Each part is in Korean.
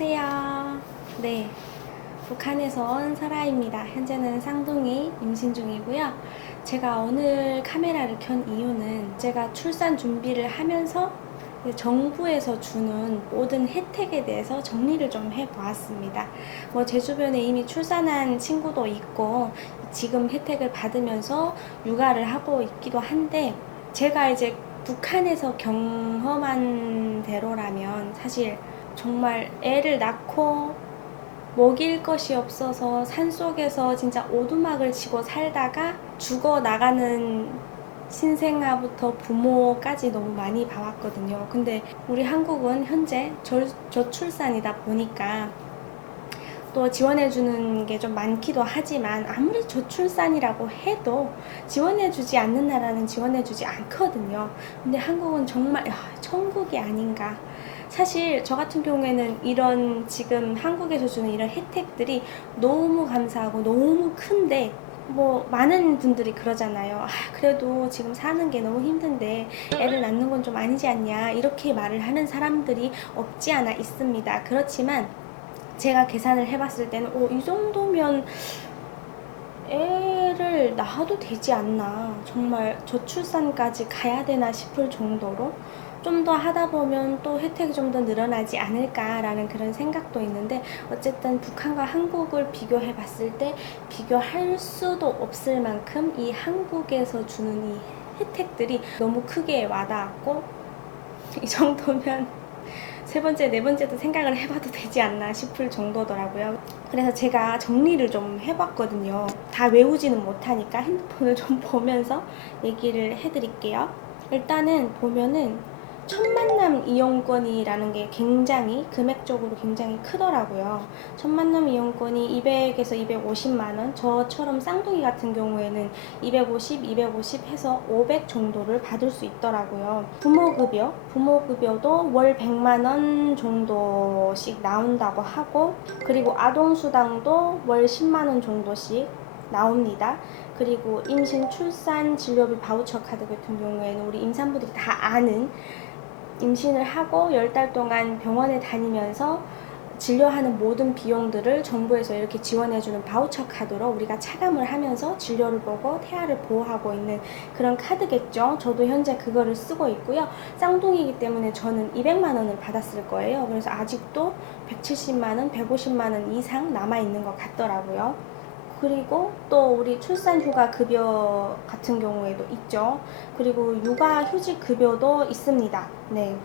안녕하세요. 네, 북한에서 온 설아입니다. 현재는 쌍둥이 임신 중이고요. 제가 오늘 카메라를 켠 이유는 제가 출산 준비를 하면서 정부에서 주는 모든 혜택에 대해서 정리를 좀 해보았습니다. 제 주변에 이미 출산한 친구도 있고 지금 혜택을 받으면서 육아를 하고 있기도 한데, 제가 이제 북한에서 경험한 대로라면 사실 정말 애를 낳고 먹일 것이 없어서 산속에서 진짜 오두막을 치고 살다가 죽어 나가는 신생아부터 부모까지 너무 많이 봐왔거든요. 근데 우리 한국은 현재 저출산이다 보니까 또 지원해주는 게 좀 많기도 하지만, 아무리 저출산이라고 해도 지원해주지 않는 나라는 지원해주지 않거든요. 근데 한국은 정말 천국이 아닌가. 사실 저 같은 경우에는 이런 지금 한국에서 주는 이런 혜택들이 너무 감사하고 너무 큰데, 많은 분들이 그러잖아요. 그래도 지금 사는 게 너무 힘든데 애를 낳는 건 좀 아니지 않냐, 이렇게 말을 하는 사람들이 없지 않아 있습니다. 그렇지만 제가 계산을 해봤을 때는 이 정도면 애를 낳아도 되지 않나, 정말 저출산까지 가야 되나 싶을 정도로 좀 더 하다 보면 또 혜택이 좀 더 늘어나지 않을까라는 그런 생각도 있는데, 어쨌든 북한과 한국을 비교해 봤을 때 비교할 수도 없을 만큼 이 한국에서 주는 이 혜택들이 너무 크게 와닿았고, 이 정도면 세 번째, 네 번째도 생각을 해봐도 되지 않나 싶을 정도더라고요. 그래서 제가 정리를 좀 해봤거든요. 다 외우지는 못하니까 핸드폰을 좀 보면서 얘기를 해드릴게요. 일단은 보면은 첫 만남 이용권이라는 게 굉장히 금액적으로 굉장히 크더라고요. 첫 만남 이용권이 200에서 250만 원, 저처럼 쌍둥이 같은 경우에는 250, 250 해서 500 정도를 받을 수 있더라고요. 부모급여도 월 100만 원 정도씩 나온다고 하고, 그리고 아동수당도 월 10만 원 정도씩 나옵니다. 그리고 임신, 출산, 진료비 바우처 카드 같은 경우에는 우리 임산부들이 다 아는, 임신을 하고 10달 동안 병원에 다니면서 진료하는 모든 비용들을 정부에서 이렇게 지원해주는 바우처 카드로 우리가 차감을 하면서 진료를 보고 태아를 보호하고 있는 그런 카드겠죠. 저도 현재 그거를 쓰고 있고요. 쌍둥이이기 때문에 저는 200만 원을 받았을 거예요. 그래서 아직도 170만 원, 150만 원 이상 남아있는 것 같더라고요. 그리고 또 우리 출산휴가 급여 같은 경우에도 있죠. 그리고 육아휴직 급여도 있습니다. 네.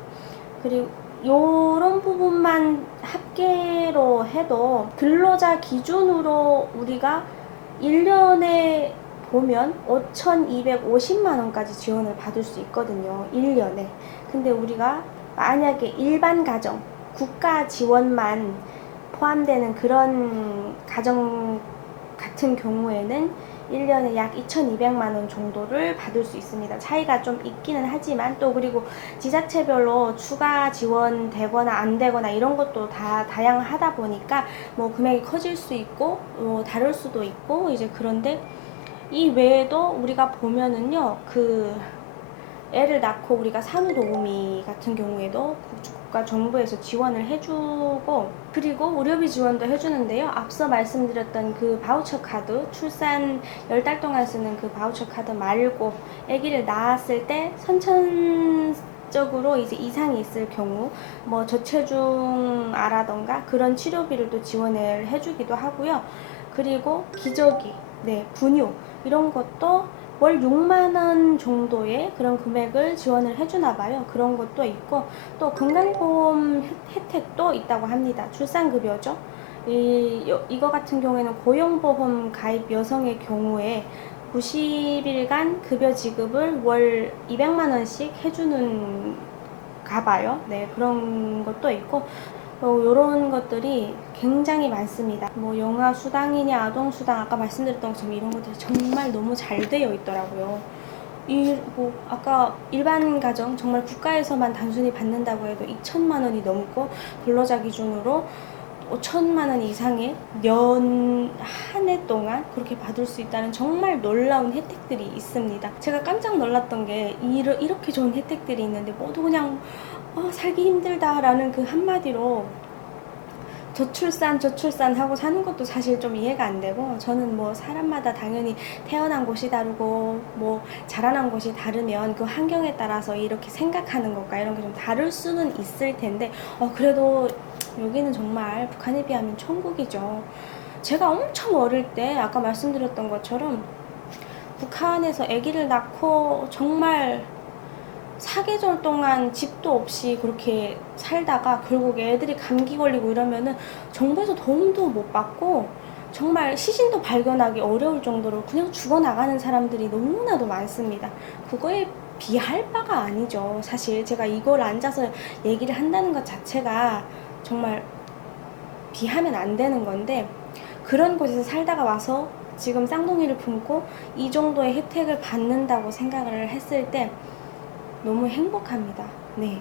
그리고 요런 부분만 합계로 해도 근로자 기준으로 우리가 1년에 보면 5,250만 원까지 지원을 받을 수 있거든요. 1년에. 근데 우리가 만약에 일반 가정, 국가 지원만 포함되는 그런 가정 같은 경우에는 1년에 약 2,200만 원 정도를 받을 수 있습니다. 차이가 좀 있기는 하지만, 또 그리고 지자체별로 추가 지원되거나 안 되거나 이런 것도 다 다양하다 보니까 금액이 커질 수 있고 다를 수도 있고, 이제 그런데 이 외에도 우리가 보면은요, 애를 낳고 우리가 산후도우미 같은 경우에도 국가 정부에서 지원을 해주고, 그리고 의료비 지원도 해주는데요. 앞서 말씀드렸던 그 바우처 카드, 출산 10달 동안 쓰는 그 바우처 카드 말고 아기를 낳았을 때 선천적으로 이제 이상이 있을 경우 저체중아라던가 그런 치료비를 또 지원을 해주기도 하고요. 그리고 기저귀, 분유 이런 것도 월 6만 원 정도의 그런 금액을 지원을 해주나 봐요. 그런 것도 있고, 또 건강보험 혜택도 있다고 합니다. 출산급여죠. 이거 같은 경우에는 고용보험 가입 여성의 경우에 90일간 급여 지급을 월 200만 원씩 해주는 가봐요. 네, 그런 것도 있고, 요런 것들이 굉장히 많습니다. 영아 수당이냐 아동 수당, 아까 말씀드렸던 것처럼 이런 것들이 정말 너무 잘 되어 있더라고요. 아까 일반 가정, 정말 국가에서만 단순히 받는다고 해도 2천만 원이 넘고, 근로자 기준으로 5천만 원 이상의 한 해 동안 그렇게 받을 수 있다는 정말 놀라운 혜택들이 있습니다. 제가 깜짝 놀랐던 게, 이렇게 좋은 혜택들이 있는데 모두 그냥 살기 힘들다라는 그 한마디로 저출산 하고 사는 것도 사실 좀 이해가 안 되고, 저는 뭐 사람마다 당연히 태어난 곳이 다르고 뭐 자라난 곳이 다르면 그 환경에 따라서 이렇게 생각하는 것과 이런 게 좀 다를 수는 있을 텐데, 그래도 여기는 정말 북한에 비하면 천국이죠. 제가 엄청 어릴 때 아까 말씀드렸던 것처럼 북한에서 아기를 낳고 정말 4계절 동안 집도 없이 그렇게 살다가 결국 애들이 감기 걸리고 이러면은 정부에서 도움도 못 받고 정말 시신도 발견하기 어려울 정도로 그냥 죽어나가는 사람들이 너무나도 많습니다. 그거에 비할 바가 아니죠. 사실 제가 이걸 앉아서 얘기를 한다는 것 자체가 정말 비하면 안 되는 건데, 그런 곳에서 살다가 와서 지금 쌍둥이를 품고 이 정도의 혜택을 받는다고 생각을 했을 때 너무 행복합니다. 네.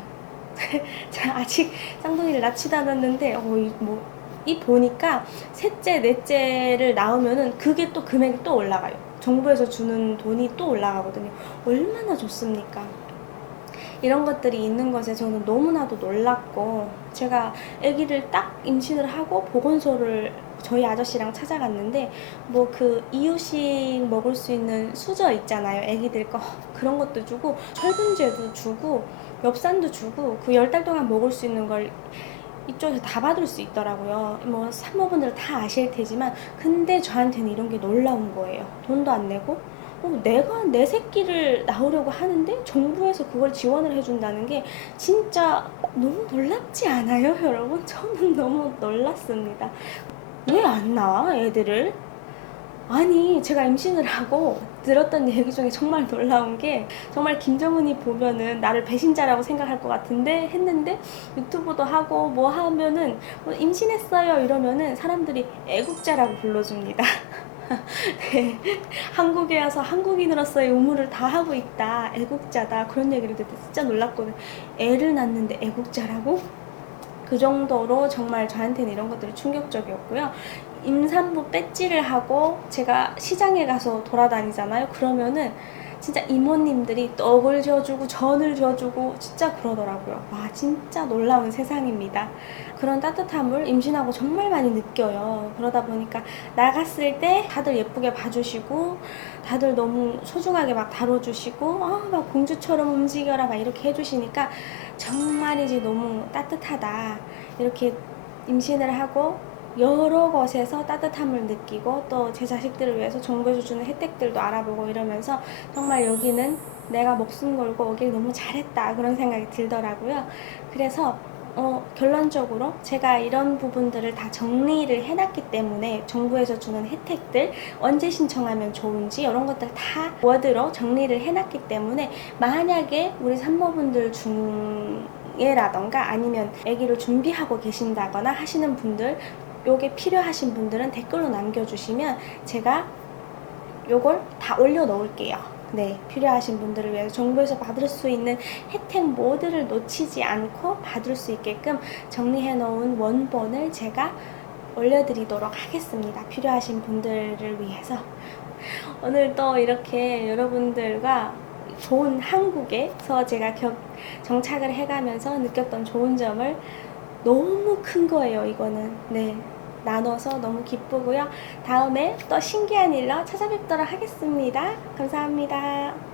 제가 아직 쌍둥이를 낳지도 않았는데, 이 보니까 셋째, 넷째를 낳으면은 그게 또 금액이 또 올라가요. 정부에서 주는 돈이 또 올라가거든요. 얼마나 좋습니까? 이런 것들이 있는 것에 저는 너무나도 놀랐고, 제가 아기를 딱 임신을 하고 보건소를 저희 아저씨랑 찾아갔는데, 뭐 그 이유식 먹을 수 있는 수저 있잖아요, 아기들 거. 그런 것도 주고 철분제도 주고 엽산도 주고, 그 10달 동안 먹을 수 있는 걸 이쪽에서 다 받을 수 있더라고요. 뭐 산모분들은 다 아실 테지만, 근데 저한테는 이런 게 놀라운 거예요. 돈도 안 내고 내가 내 새끼를 낳으려고 하는데 정부에서 그걸 지원을 해준다는 게 진짜 너무 놀랍지 않아요, 여러분? 저는 너무 놀랐습니다. 왜 안 낳아, 애들을? 아니, 제가 임신을 하고 들었던 얘기 중에 정말 놀라운 게, 정말 김정은이 보면은 나를 배신자라고 생각할 것 같은데 했는데, 유튜브도 하고 뭐 하면은 임신했어요 이러면은 사람들이 애국자라고 불러줍니다. 네, 한국에 와서 한국인으로서의 의무를 다 하고 있다, 애국자다, 그런 얘기를 듣고 진짜 놀랐거든요. 애를 낳는데 애국자라고? 그 정도로 정말 저한테는 이런 것들이 충격적이었고요. 임산부 배지를 하고 제가 시장에 가서 돌아다니잖아요. 그러면은 진짜 이모님들이 떡을 져주고 전을 져주고 진짜 그러더라고요. 와, 진짜 놀라운 세상입니다. 그런 따뜻함을 임신하고 정말 많이 느껴요. 그러다 보니까 나갔을 때 다들 예쁘게 봐주시고, 다들 너무 소중하게 막 다뤄주시고, 막 공주처럼 움직여라 막 이렇게 해주시니까 정말이지 너무 따뜻하다. 이렇게 임신을 하고 여러 것에서 따뜻함을 느끼고, 또 제 자식들을 위해서 정부에서 주는 혜택들도 알아보고 이러면서 정말 여기는 내가 목숨 걸고 오길 너무 잘했다, 그런 생각이 들더라고요. 그래서 결론적으로 제가 이런 부분들을 다 정리를 해놨기 때문에, 정부에서 주는 혜택들 언제 신청하면 좋은지 이런 것들 다 워드로 정리를 해놨기 때문에, 만약에 우리 산모분들 중에라던가 아니면 아기를 준비하고 계신다거나 하시는 분들, 요게 필요하신 분들은 댓글로 남겨주시면 제가 요걸 다 올려 놓을게요. 네, 필요하신 분들을 위해서 정부에서 받을 수 있는 혜택 모두를 놓치지 않고 받을 수 있게끔 정리해 놓은 원본을 제가 올려드리도록 하겠습니다. 필요하신 분들을 위해서. 오늘 또 이렇게 여러분들과 좋은 한국에서 제가 정착을 해가면서 느꼈던 좋은 점을, 너무 큰 거예요, 이거는. 네, 나눠서 너무 기쁘고요. 다음에 또 신기한 일로 찾아뵙도록 하겠습니다. 감사합니다.